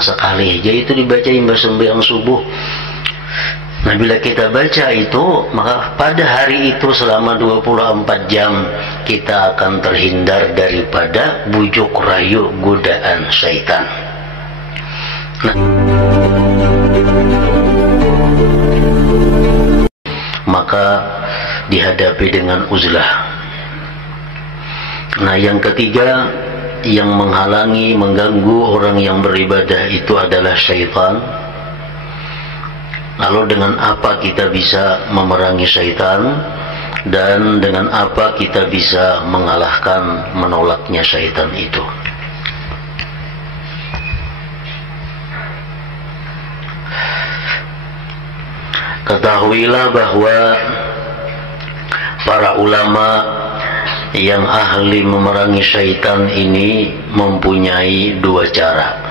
sekali aja itu dibaca imbas sembahyang subuh. Nah, bila kita baca itu, maka pada hari itu selama 24 jam kita akan terhindar daripada bujuk rayu godaan syaitan. Nah, maka dihadapi dengan uzlah. Nah, yang ketiga yang menghalangi, mengganggu orang yang beribadah itu adalah syaitan. Lalu dengan apa kita bisa memerangi syaitan, dan dengan apa kita bisa mengalahkan, menolaknya syaitan itu? Ketahuilah bahwa para ulama yang ahli memerangi syaitan ini mempunyai dua cara.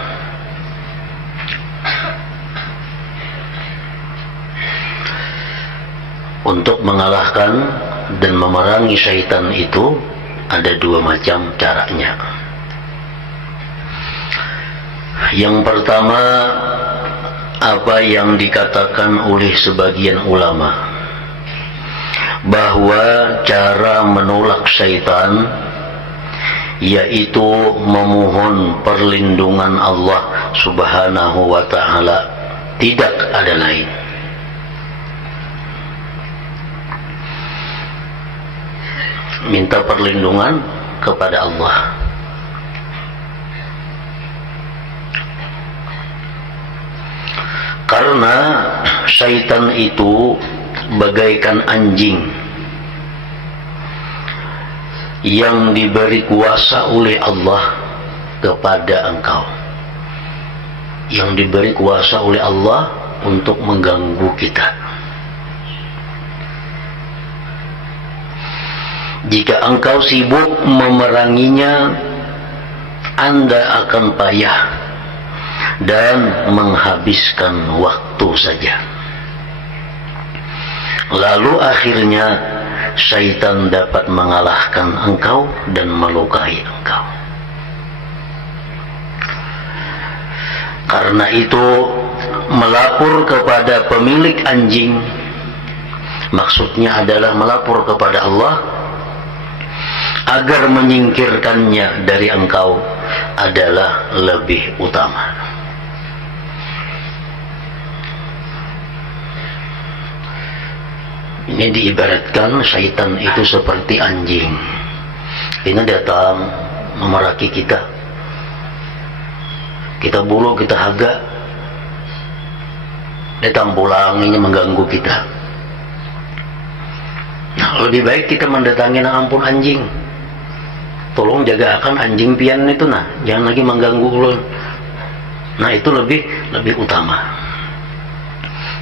Untuk mengalahkan dan memerangi syaitan itu ada dua macam caranya. Yang pertama, apa yang dikatakan oleh sebagian ulama, bahwa cara menolak syaitan yaitu memohon perlindungan Allah Subhanahu wa ta'ala, tidak ada lain. Minta perlindungan kepada Allah. Karena syaitan itu bagaikan anjing yang diberi kuasa oleh Allah kepada engkau, yang diberi kuasa oleh Allah untuk mengganggu kita. Jika engkau sibuk memeranginya, Anda akan payah dan menghabiskan waktu saja. Lalu akhirnya syaitan dapat mengalahkan engkau dan melukai engkau. Karena itu, melapor kepada pemilik anjing, maksudnya adalah melapor kepada Allah agar menyingkirkannya dari engkau adalah lebih utama. Ini diibaratkan syaitan itu seperti anjing. Ini datang memeraki kita. Kita bulu, kita haga. Datang pulang, ini mengganggu kita. Nah, lebih baik kita mendatangi ampun anjing. Tolong jaga akan anjing pian itu, nah, jangan lagi mengganggu ulun. Nah, itu lebih utama.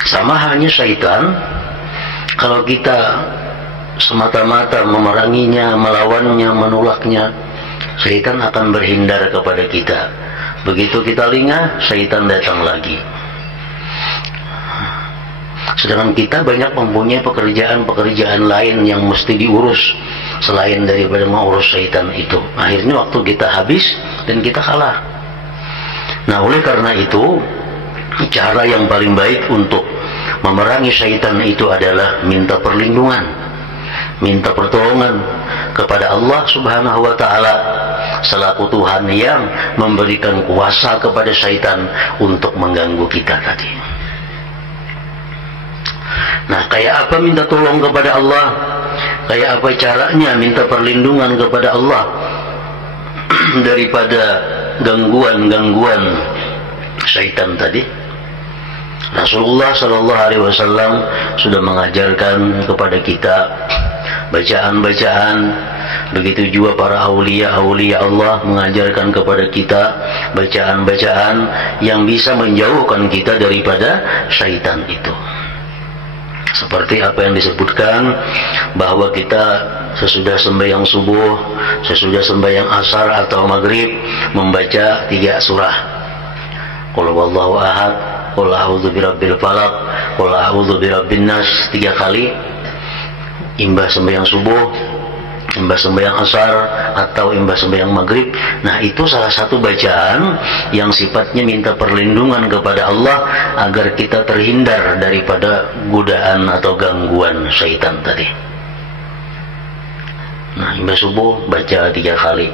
Sama halnya syaitan, kalau kita semata-mata memeranginya, melawannya, menolaknya, syaitan akan berhindar kepada kita. Begitu kita lengah, syaitan datang lagi. Sedangkan kita banyak mempunyai pekerjaan-pekerjaan lain yang mesti diurus selain daripada mengurus syaitan itu. Akhirnya waktu kita habis dan kita kalah. Nah, oleh karena itu, cara yang paling baik untuk memerangi syaitan itu adalah minta perlindungan, minta pertolongan kepada Allah Subhanahu wa ta'ala selaku Tuhan yang memberikan kuasa kepada syaitan untuk mengganggu kita tadi. Nah, kayak apa minta tolong kepada Allah? Kayak apa caranya minta perlindungan kepada Allah daripada gangguan-gangguan syaitan tadi? Rasulullah Shallallahu Alaihi Wasallam sudah mengajarkan kepada kita bacaan-bacaan. Begitu juga para aulia-aulia Allah mengajarkan kepada kita bacaan-bacaan yang bisa menjauhkan kita daripada syaitan itu. Seperti apa yang disebutkan bahwa kita sesudah sembahyang subuh, sesudah sembahyang asar atau maghrib membaca 3 surah. Qul huwallahu ahad, qul a'udzu birabbil falaq, qul a'udzu birabbin nas 3 kali imbas sembahyang subuh. imbas sembahyang asar atau imbas sembahyang maghrib. Nah, itu salah satu bacaan yang sifatnya minta perlindungan kepada Allah agar kita terhindar daripada godaan atau gangguan syaitan tadi. Nah, imbas subuh baca 3 kali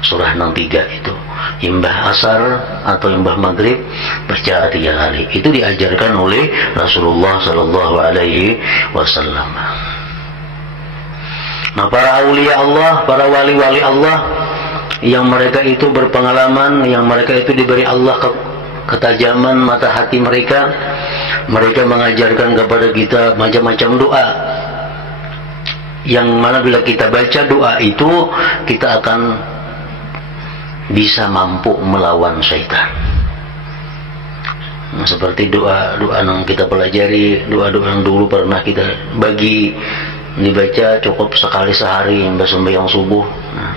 surah 63 itu. Imbah asar atau imbah maghrib baca 3 kali. Itu diajarkan oleh Rasulullah Sallallahu Alaihi Wasallam. Nah, para aulia Allah, para wali-wali Allah yang mereka itu berpengalaman, yang mereka itu diberi Allah ketajaman mata hati mereka, mereka mengajarkan kepada kita macam-macam doa yang mana bila kita baca doa itu kita akan bisa mampu melawan syaitan. Nah, seperti doa-doa yang kita pelajari, doa-doa yang dulu pernah kita bagi, dibaca cukup sekali sehari sembahyang subuh. Nah,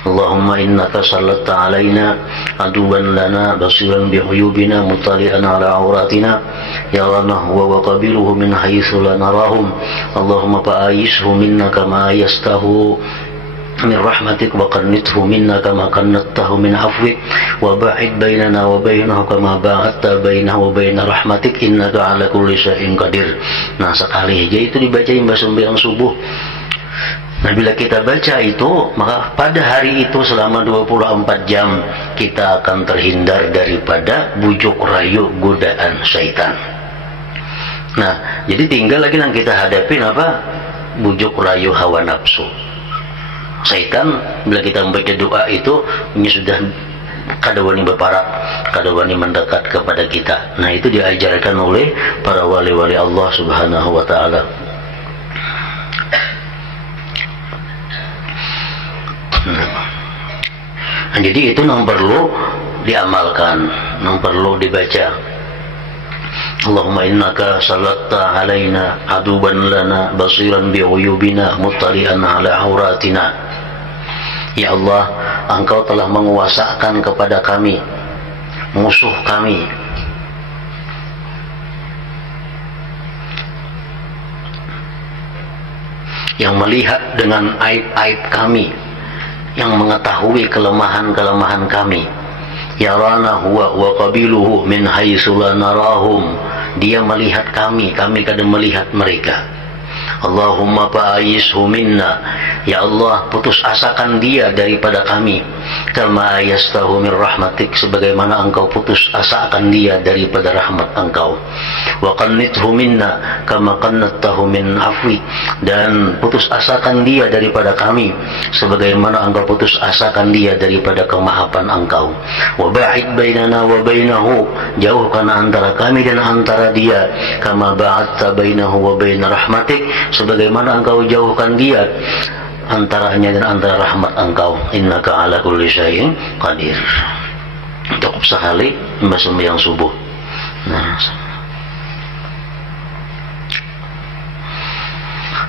Allahumma innaka sallatta alaina aduwan lana basiran bi'uyubina mutali'an ala auratina yarana huwa wa qabiluhu min haitsu la narahum Allahumma fa'ayishu minna kama ayastahu min rahmatik wa qannithu minna kama qannattahu min afwik wa ba'id bainana wa bainahu kama ba'adta bainahu wa baina rahmatik innaka ala kulli syai'in qadir. Nah, sekali aja itu dibaca sembahyang subuh. Nah, bila kita baca itu, maka pada hari itu selama 24 jam kita akan terhindar daripada bujuk rayu godaan syaitan. Nah, jadi tinggal lagi yang kita hadapin apa? Bujuk rayu hawa nafsu. Syaitan bila kita membaca doa itu ini sudah kadawani berparak, kadawani mendekat kepada kita. Nah, itu diajarkan oleh para wali-wali Allah Subhanahu wa taala. Nah, jadi itu yang perlu diamalkan, yang perlu dibaca. Allahumma innaka salatta alaina aduban lana basiran bi'uyubina muttali'an ala auratina. Ya Allah, Engkau telah menguasakan kepada kami musuh kami, yang melihat dengan aib-aib kami, yang mengetahui kelemahan-kelemahan kami. Yarana huwa wa qabiluhu min haitsu la narahum. Dia melihat kami, kami kadang melihat mereka. Allahumma fa'ayishu minna. Ya Allah, putus asakan dia daripada kami. Kama ayastahu min rahmatik, sebagaimana Engkau putus asakan dia daripada rahmat Engkau. Wa qannithu minna kama qannattahu min afwi, dan putus asakan dia daripada kami sebagaimana Engkau putus asakan dia daripada kemaafan Engkau. Wa ba'id bainana wa bainahu, jauhkan antara kami dan antara dia, kama ba'adta bainahu wa bain rahmatik, sebagaimana Engkau jauhkan dia antaranya dan antara rahmat Engkau. Innaka ala kulli syai'in qadir. Cukup sekali sembahyang subuh. Nah,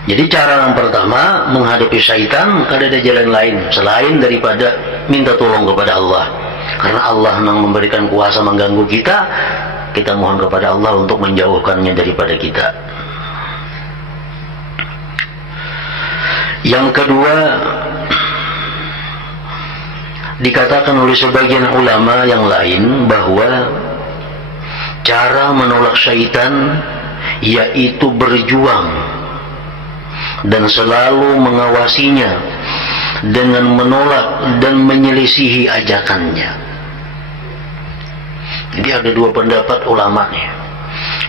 jadi cara yang pertama menghadapi syaitan, kada ada jalan lain selain daripada minta tolong kepada Allah. Karena Allah yang memberikan kuasa mengganggu kita, kita mohon kepada Allah untuk menjauhkannya daripada kita. Yang kedua, dikatakan oleh sebagian ulama yang lain bahwa cara menolak syaitan yaitu berjuang dan selalu mengawasinya dengan menolak dan menyelisihi ajakannya. Jadi ada dua pendapat ulama nih.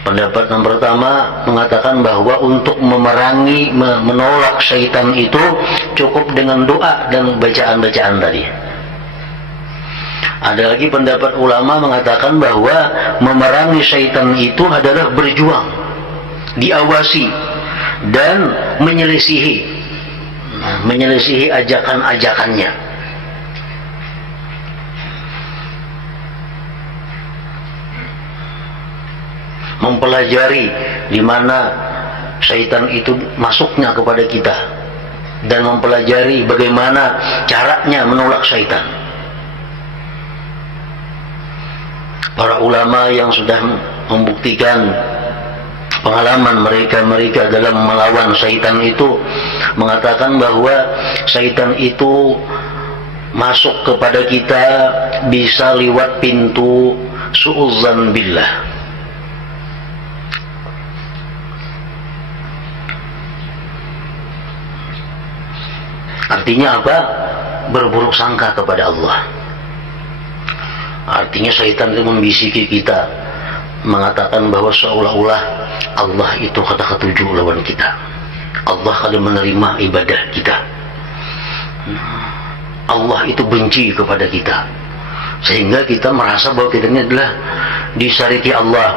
Pendapat yang pertama mengatakan bahwa untuk memerangi, menolak syaitan itu cukup dengan doa dan bacaan-bacaan tadi. Ada lagi pendapat ulama mengatakan bahwa memerangi syaitan itu adalah berjuang, diawasi dan menyelisihi ajakan-ajakannya. Mempelajari di mana syaitan itu masuknya kepada kita dan mempelajari bagaimana caranya menolak syaitan. Para ulama yang sudah membuktikan pengalaman mereka dalam melawan syaitan itu mengatakan bahwa syaitan itu masuk kepada kita bisa lewat pintu su'udzan billah. Artinya apa? Berburuk sangka kepada Allah. Artinya syaitan itu membisiki kita, mengatakan bahwa seolah-olah Allah itu kata ketujuh lawan kita. Allah kada menerima ibadah kita. Allah itu benci kepada kita, sehingga kita merasa bahwa kita ini adalah disyariki Allah,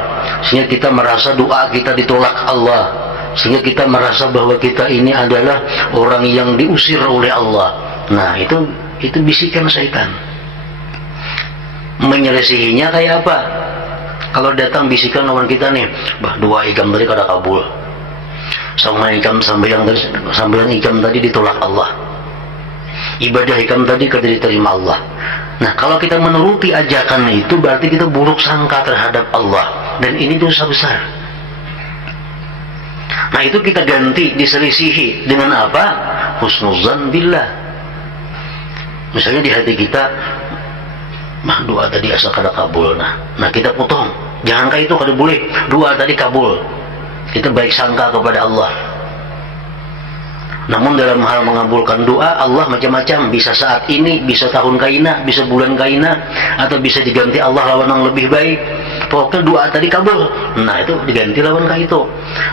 sehingga kita merasa doa kita ditolak Allah, sehingga kita merasa bahwa kita ini adalah orang yang diusir oleh Allah. Nah, itu bisikan syaitan. Menyelesihinya kayak apa? Kalau datang bisikan lawan kita nih, bah doa ikam tadi kada kabul, sama ikam sambilan ikam tadi ditolak Allah, ibadah ikam tadi kada diterima Allah. Nah, kalau kita menuruti ajakan itu berarti kita buruk sangka terhadap Allah, dan ini dosa besar. Nah, itu kita ganti, diselisihi dengan apa? Husnuzan billah. Misalnya di hati kita, mah doa tadi asal kada kabul, nah kita potong, jangan itu kada boleh, doa tadi kabul, kita baik sangka kepada Allah. Namun dalam hal mengabulkan doa, Allah macam-macam, bisa saat ini, bisa tahun kaina, bisa bulan kaina, atau bisa diganti Allah lawan yang lebih baik. Pokoknya doa tadi kabul, nah itu diganti lawan kah itu.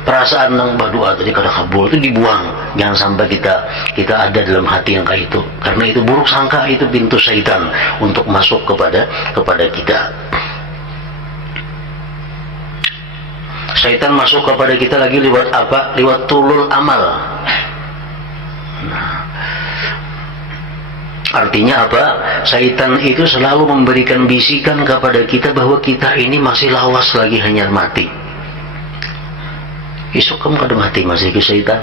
Perasaan yang doa tadi kada kabul itu dibuang, jangan sampai kita ada dalam hati yang kayak itu, karena itu buruk sangka, itu pintu syaitan untuk masuk kepada kita. Syaitan masuk kepada kita lagi lewat apa? Lewat tulul amal. Artinya apa? Syaitan itu selalu memberikan bisikan kepada kita bahwa kita ini masih lawas lagi, hanyar mati. Isuk kamu kada mati masih ke syaitan,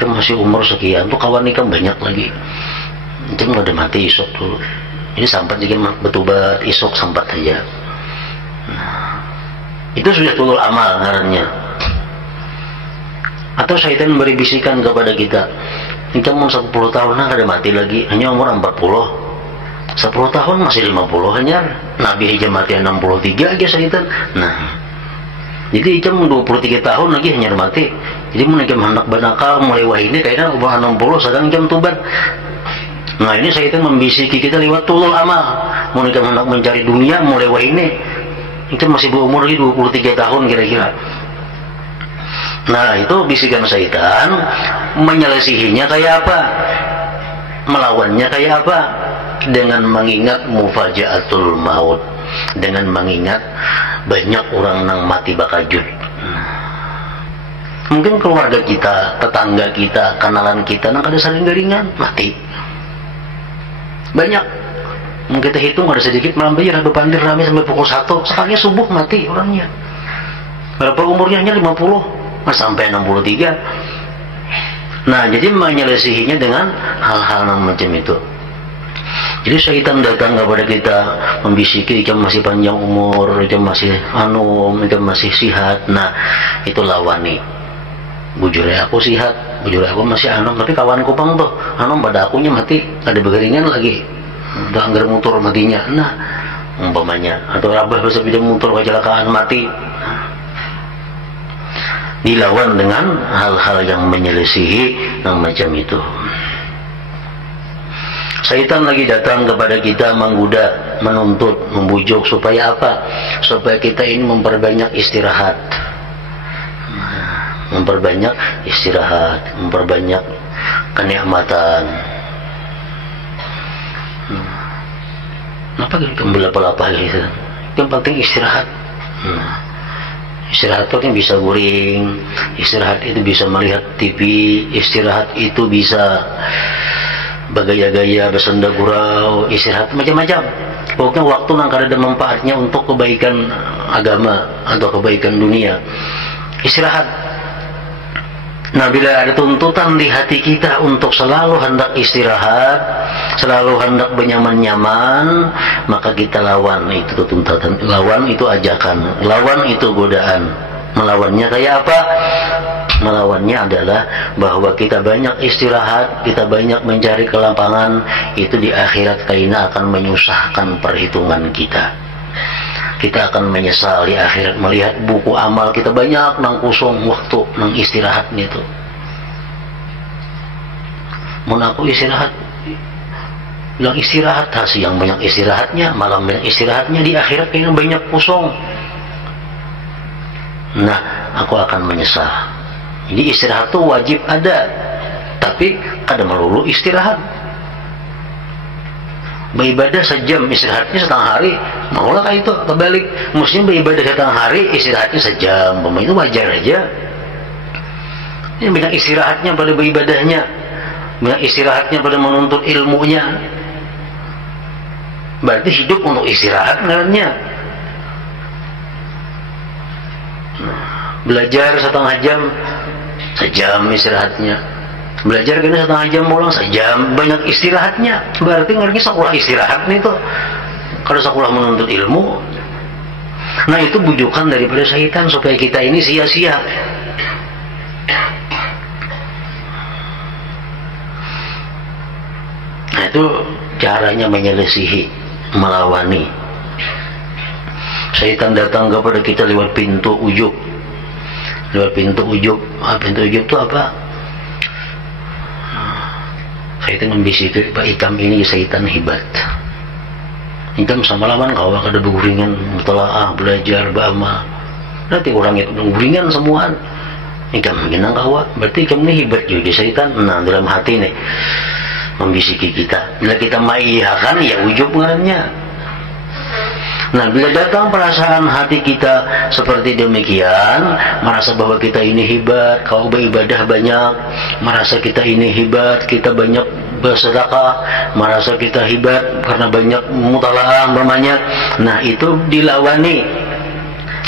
kamu masih umur sekian tuh, kawan kamu banyak lagi, kamu kada mati isuk dulu. Ini sampat juga betubat isuk sampat saja. Nah, itu sudah tulul amal ngarannya. Atau syaitan memberi bisikan kepada kita, kamu 10 tahun kada mati lagi, hanya umur 40. 10 tahun masih 50 hanya. Nabi hija mati 63 aja syaitan. Nah, jadi kamu 23 tahun lagi hanya mati. Jadi mun kamu hendak banakal mulai wahine kayaknya umur 60 sedang kamu tubat. Nah, ini syaitan membisiki kita lewat tulul amal. Mun kamu hendak mencari dunia mulai wahine, kamu masih berumur lagi 23 tahun kira-kira. Nah, itu bisikan syaitan. Menyelesihinya kayak apa? Melawannya kayak apa? Dengan mengingat mufajaatul maut, dengan mengingat banyak orang nang mati bakajut. Mungkin keluarga kita, tetangga kita, kenalan kita nang kada saling garingan mati. Banyak. Mungkin kita hitung ada sedikit melambai rada pandir rame sampai pukul 1, sekali subuh mati orangnya. Berapa umurnya? Hanya 50. Sampai 63. Nah, jadi menyelesihinya dengan hal-hal macam itu. Jadi syaitan datang kepada kita membisiki, kamu masih panjang umur, kamu masih kamu masih sihat. Nah, itu lawani. Bujurnya aku sihat, bujurnya aku masih tapi kawanku pang tuh pada akunya mati, ada begeringan lagi, udah anggar mutur matinya. Nah, umpamanya, atau abah bisa pindah mutur kecelakaan mati. Dilawan dengan hal-hal yang menyelisihi yang macam itu. Syaitan lagi datang kepada kita, menggoda, menuntut, membujuk supaya apa? Supaya kita ini memperbanyak istirahat, memperbanyak istirahat, memperbanyak kenikmatan. Kenapa kita belapa-lapa gitu? Yang penting istirahat. Istirahat itu kan bisa guring, istirahat itu bisa melihat TV, istirahat itu bisa bergaya-gaya, bersenda gurau, istirahat macam-macam. Pokoknya waktu yang ada manfaatnya untuk kebaikan agama atau kebaikan dunia. Istirahat. Nah, bila ada tuntutan di hati kita untuk selalu hendak istirahat, selalu hendak bernyaman-nyaman, maka kita lawan itu tuntutan, lawan itu ajakan, lawan itu godaan. Melawannya kayak apa? Melawannya adalah bahwa kita banyak istirahat, kita banyak mencari kelapangan, itu di akhirat kaina akan menyusahkan perhitungan kita. Kita akan menyesal di akhirat melihat buku amal kita banyak nang kosong waktu nang istirahat itu. Mun aku istirahat, bilang istirahat, siang banyak istirahatnya, malam banyak istirahatnya, di akhirat kayaknya banyak kosong. Nah, aku akan menyesal. Jadi istirahat itu wajib ada, tapi kada melulu istirahat. Beribadah sejam, istirahatnya setengah hari, maulah kayak itu kebalik. Mestinya beribadah setengah hari, istirahatnya sejam, itu wajar aja. Ini banyak istirahatnya pada beribadahnya, banyak istirahatnya pada menuntut ilmunya. Berarti hidup untuk istirahat ngarannya. Belajar setengah jam, sejam istirahatnya. Belajar kena setengah jam pulang, sejam, banyak istirahatnya. Berarti ngerti sekolah istirahat nih tuh. Kalau sekolah menuntut ilmu, nah itu bujukan daripada syaitan supaya kita ini sia-sia. Nah itu caranya menyelisihi, melawani. Syaitan datang kepada kita lewat pintu ujub. Lewat pintu ujub. Pintu ujub itu apa? Syaitan membisikkan, Pak Ikam ini syaitan hebat. Ikam sama lawan kau kada beguringan, mutalaah, belajar, ba'ama. Nanti orang itu beguringan semua. Ikam ginang kau, berarti Ikam ini hebat juga syaitan. Nah dalam hati nih membisiki kita. Bila kita maihakan, ya ujub ngarannya. Nah, bila datang perasaan hati kita seperti demikian, merasa bahwa kita ini hebat, kau beribadah banyak, merasa kita ini hebat, kita banyak bersedekah, merasa kita hebat karena banyak mutalaah banyak. Nah, itu dilawani.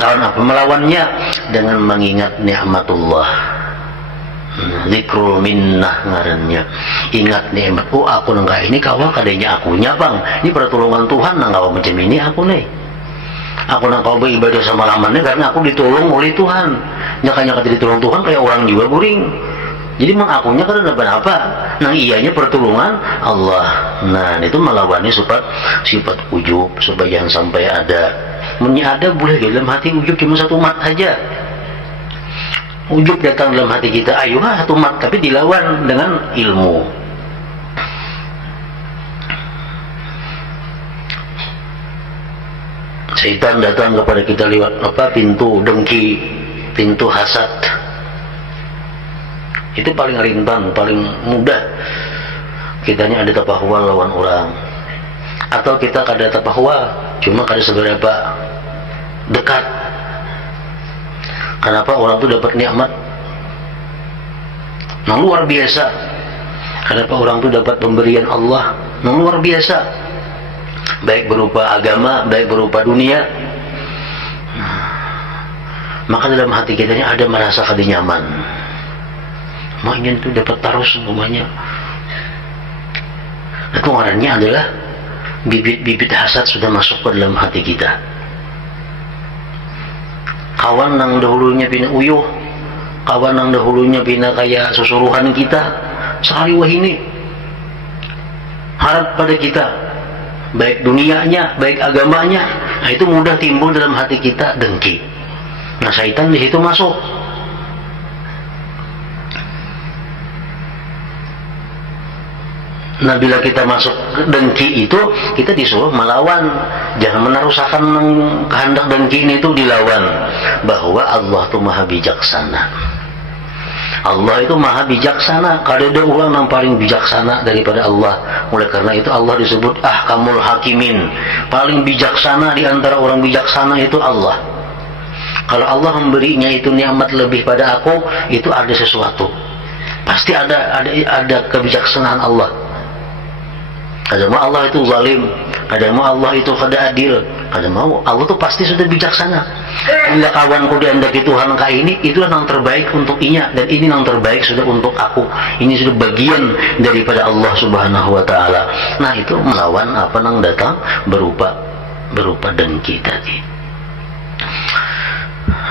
Lawan apa? Melawannya dengan mengingat nikmatullah. Zikrul minnah ngarannya. Ingat nikmat. Oh aku nengah ini kawal kadenya akunya bang. Ini pertolongan Tuhan nang kawal macam ini aku nih. Aku nang kawal beribadah sama lamannya karena aku ditolong oleh Tuhan. Nyakanya kata ditolong Tuhan kayak orang juga guring. Jadi mang akunya kada dapat apa. Nang iyanya pertolongan Allah. Nah itu melawani sifat ujub supaya jangan sampai ada. Menya ada boleh dalam hati ujub cuma satu mat aja. Ujub datang dalam hati kita, ayuhah satu mat, tapi dilawan dengan ilmu. Syaitan datang kepada kita lewat apa? Pintu dengki, pintu hasad. Itu paling rintan, paling mudah. Kitanya ada tapahwa lawan orang, atau kita kada tapahwa, cuma kada seberapa dekat. Kenapa orang itu dapat nikmat yang luar biasa? Kenapa orang itu dapat pemberian Allah yang luar biasa? Baik berupa agama, baik berupa dunia. Maka dalam hati kita ini ada merasa kada nyaman. Maknya itu dapat terus semuanya. Itu ngarannya adalah bibit-bibit hasad sudah masuk ke dalam hati kita. Kawan nang dahulunya pina uyuh, kawan nang dahulunya pina kayak susuruhan kita, sekali wah ini harap pada kita, baik dunianya, baik agamanya. Nah itu mudah timbul dalam hati kita dengki. Nah syaitan di situ masuk. Nah bila kita masuk ke dengki itu, kita disuruh melawan. Jangan meneruskan kehendak dengki ini itu dilawan. Bahwa Allah itu maha bijaksana. Allah itu maha bijaksana. Kada ada orang yang paling bijaksana daripada Allah. Oleh karena itu Allah disebut ahkamul hakimin. Paling bijaksana di antara orang bijaksana itu Allah. Kalau Allah memberinya itu nikmat lebih pada aku, itu ada sesuatu. Pasti ada kebijaksanaan Allah. Kadang mau Allah itu zalim, kadang mau Allah itu kada adil, kadang mau Allah itu pasti sudah bijaksana. Bila kawanku diandaki Tuhan kaya ini, itulah yang terbaik untuk inya, dan ini yang terbaik sudah untuk aku. Ini sudah bagian daripada Allah Subhanahu Wa Taala. Nah itu melawan apa yang datang berupa dengki tadi.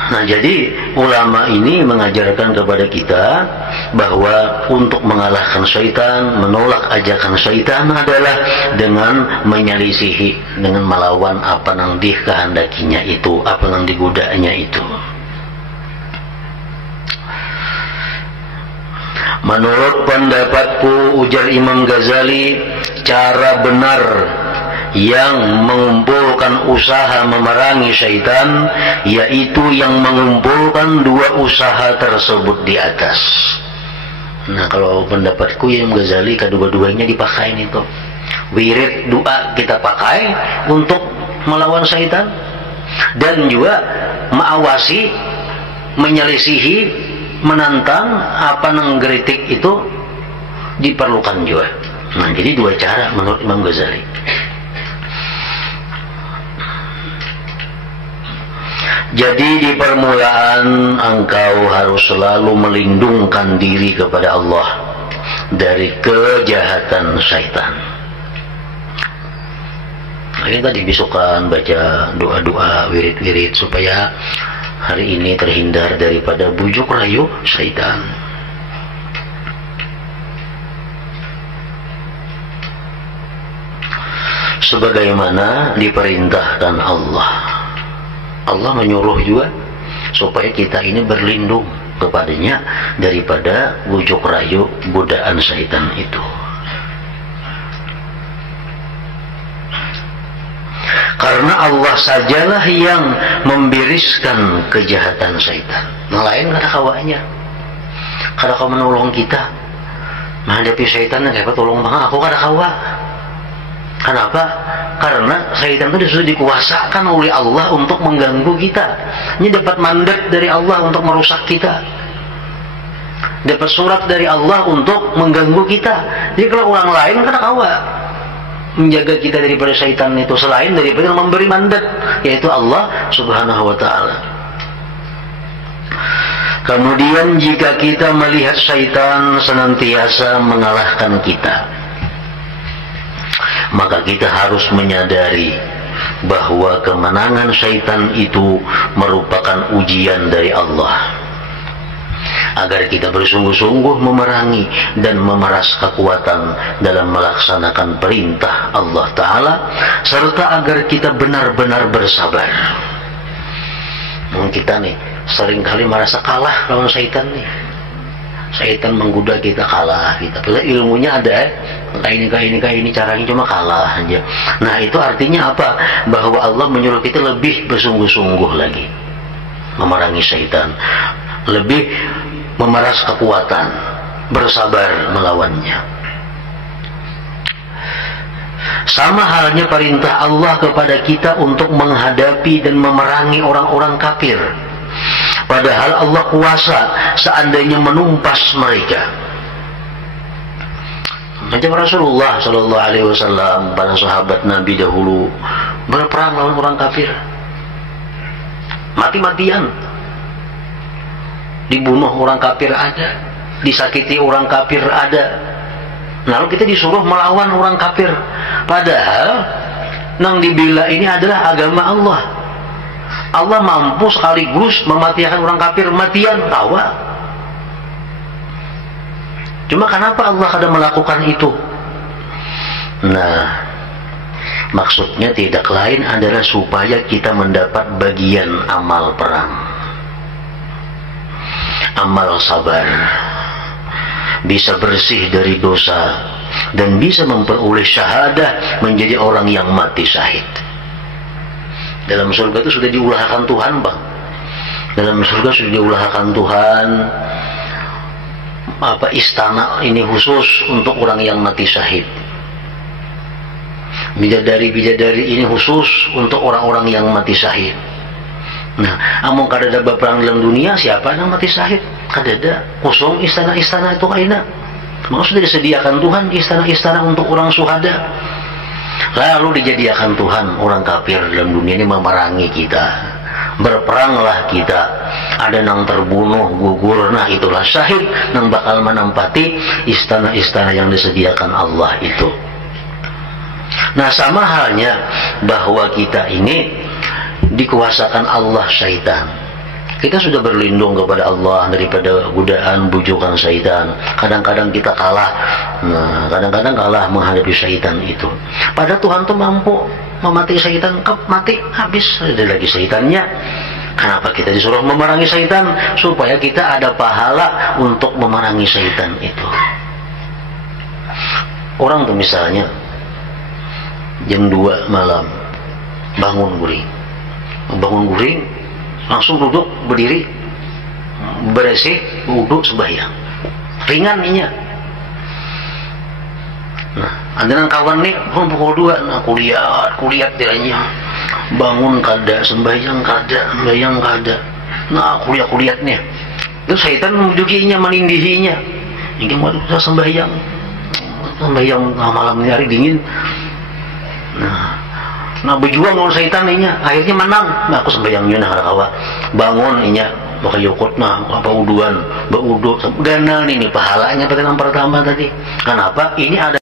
Nah, jadi ulama ini mengajarkan kepada kita bahwa untuk mengalahkan syaitan, menolak ajakan syaitan adalah dengan menyelisihi, dengan melawan apa yang dikehendakinya itu, apa yang digodanya itu. Menurut pendapatku, ujar Imam Ghazali, cara benar yang mengumpulkan usaha memerangi syaitan yaitu yang mengumpulkan dua usaha tersebut di atas. Nah, kalau pendapatku Imam Ghazali, kedua-duanya dipakai itu. Wirid doa kita pakai untuk melawan syaitan, dan juga mengawasi, menyelisihi, menantang apa yang ngeritik itu diperlukan juga. Nah, jadi dua cara menurut Imam Ghazali. Jadi di permulaan engkau harus selalu melindungkan diri kepada Allah dari kejahatan syaitan. Ini tadi bisukan baca doa-doa, wirid-wirid supaya hari ini terhindar daripada bujuk rayu syaitan. Sebagaimana diperintahkan Allah. Allah menyuruh juga supaya kita ini berlindung kepadanya daripada bujuk rayu godaan syaitan itu. Karena Allah sajalah yang membiriskan kejahatan syaitan. Yang lain kada kawanya. Kada kau menolong kita menghadapi syaitan yang kayak tolong banget aku kada kawa. Kenapa? Karena syaitan itu sudah dikuasakan oleh Allah untuk mengganggu kita. Ini dapat mandat dari Allah untuk merusak kita. Dapat surat dari Allah untuk mengganggu kita. Jadi kalau orang lain kan kawa menjaga kita daripada syaitan itu selain daripada yang memberi mandat, yaitu Allah Subhanahu wa taala. Kemudian jika kita melihat syaitan senantiasa mengalahkan kita, maka kita harus menyadari bahwa kemenangan syaitan itu merupakan ujian dari Allah, agar kita bersungguh-sungguh memerangi dan memeras kekuatan dalam melaksanakan perintah Allah Ta'ala, serta agar kita benar-benar bersabar. Kita nih seringkali merasa kalah lawan syaitan nih. Syaitan menggoda kita, kalah kita. Padahal ilmunya ada, kayak ini caranya, cuma kalah aja. Nah, itu artinya apa? Bahwa Allah menyuruh kita lebih bersungguh-sungguh lagi memerangi syaitan, lebih memeras kekuatan, bersabar melawannya. Sama halnya perintah Allah kepada kita untuk menghadapi dan memerangi orang-orang kafir. Padahal Allah kuasa seandainya menumpas mereka. Macam Rasulullah Sallallahu Alaihi Wasallam, para sahabat Nabi dahulu berperang lawan orang kafir, mati-matian, dibunuh orang kafir ada, disakiti orang kafir ada. Lalu kita disuruh melawan orang kafir, padahal nang dibela ini adalah agama Allah. Allah mampu sekaligus mematikan orang kafir matian tawa. Cuma kenapa Allah kadang melakukan itu? Nah, maksudnya tidak lain adalah supaya kita mendapat bagian amal perang, amal sabar, bisa bersih dari dosa, dan bisa memperoleh syahadah menjadi orang yang mati syahid. Dalam surga itu sudah diulahkan Tuhan, Bang. Dalam surga sudah diulahkan Tuhan istana ini khusus untuk orang yang mati syahid. Bidadari-bidadari ini khusus untuk orang-orang yang mati syahid. Nah, amun kada ada berperang dalam dunia, siapa yang mati syahid? Kada ada. Kosong istana-istana itu kaina. Maka sudah disediakan Tuhan istana-istana untuk orang syuhada. Lalu dijadikan Tuhan orang kafir dalam dunia ini memerangi kita. Berperanglah kita. Ada yang terbunuh, gugur, nah itulah syahid yang bakal menempati istana-istana yang disediakan Allah itu. Nah, sama halnya bahwa kita ini dikuasakan Allah syaitan. Kita sudah berlindung kepada Allah daripada godaan bujukan syaitan. Kadang-kadang kita kalah. Nah, kadang-kadang kalah menghadapi syaitan itu. Padahal Tuhan tuh mampu memati syaitan, mati habis. Ada lagi syaitannya. Kenapa kita disuruh memerangi syaitan? Supaya kita ada pahala untuk memerangi syaitan itu. Orang tuh misalnya jam 2 malam bangun guring, langsung duduk, berdiri, bersih, wudhu, sembahyang. Ringan inya. Nah, ada kawan nih, pukul 2, nah kulihat tiranya. Bangun kada, sembahyang kada. Nah, kulihat nih. Itu syaitan menjuginya, menindihinya. Ini mau sembahyang malam ini hari dingin. Nah berjuang lawan syaitan inya, akhirnya menang. Nah, aku sembahyangnya nah kawa bangun inya maka yukut mah apa uduan, baudu ganal ini pahalanya pada yang pertama tadi. Kenapa? Ini ada